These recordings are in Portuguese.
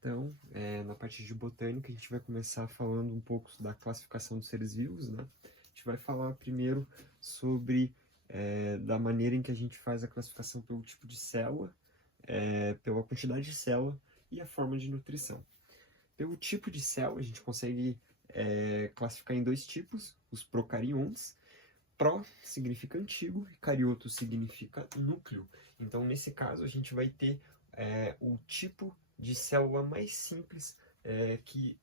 Então, na parte de botânica, a gente vai começar falando um pouco da classificação dos seres vivos, né? A gente vai falar primeiro sobre da maneira em que a gente faz a classificação pelo tipo de célula, pela quantidade de célula e a forma de nutrição. Pelo tipo de célula, a gente consegue classificar em dois tipos, os procariontes. Pró significa antigo e carioto significa núcleo. Então, nesse caso, a gente vai ter o tipo de célula mais simples, que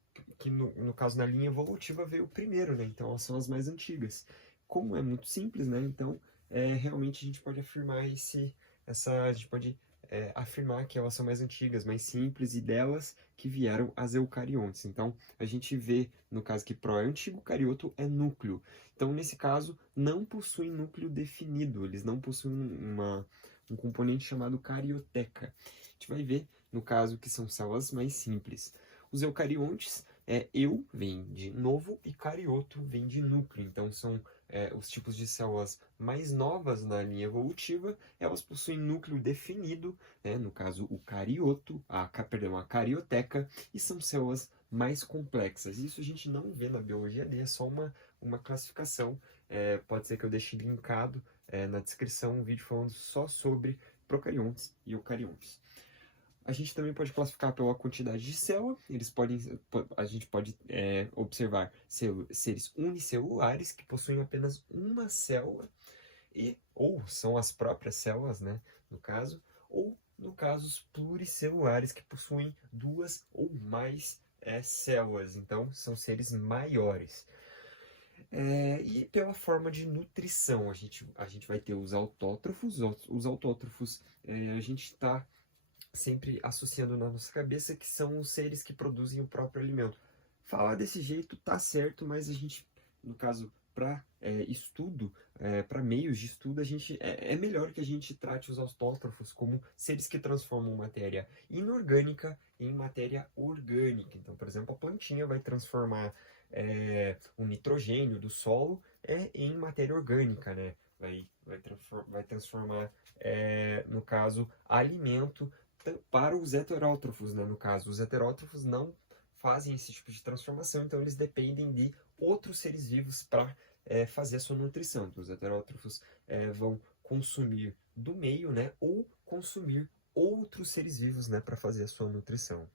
no caso, na linha evolutiva, veio primeiro, né? Então, elas são as mais antigas. Como é muito simples, né? Então, realmente a gente pode afirmar a gente pode afirmar que elas são mais antigas, mais simples, e delas que vieram as eucariontes. Então, a gente vê, no caso que pró é antigo, carioto é núcleo. Então, nesse caso, não possuem núcleo definido, eles não possuem um componente chamado carioteca. A gente vai ver, no caso, que são células mais simples. Os eucariontes, eu vem de novo e carioto vem de núcleo. Então, são os tipos de células mais novas na linha evolutiva, elas possuem núcleo definido, né? No caso, o carioto, a carioteca, e são células mais complexas. Isso a gente não vê na biologia D, é só uma classificação. Pode ser que eu deixe linkado na descrição um vídeo falando só sobre procariontes e eucariontes. A gente também pode classificar pela quantidade de célula. A gente pode observar seres unicelulares que possuem apenas uma célula, ou são as próprias células, né, no caso, ou no caso os pluricelulares que possuem duas ou mais células. Então, são seres maiores. E pela forma de nutrição, a gente vai ter os autótrofos. Os autótrofos, a gente está sempre associando na nossa cabeça que são os seres que produzem o próprio alimento. Falar desse jeito tá certo, mas a gente, no caso, para estudo, para meios de estudo, é melhor que a gente trate os autótrofos como seres que transformam matéria inorgânica em matéria orgânica. Então, por exemplo, a plantinha vai transformar o nitrogênio do solo em matéria orgânica, né? Vai transformar, no caso, alimento para os heterótrofos, né? No caso, os heterótrofos não fazem esse tipo de transformação, então eles dependem de outros seres vivos para fazer a sua nutrição. Então, os heterótrofos vão consumir do meio, né? Ou consumir outros seres vivos, né? Para fazer a sua nutrição.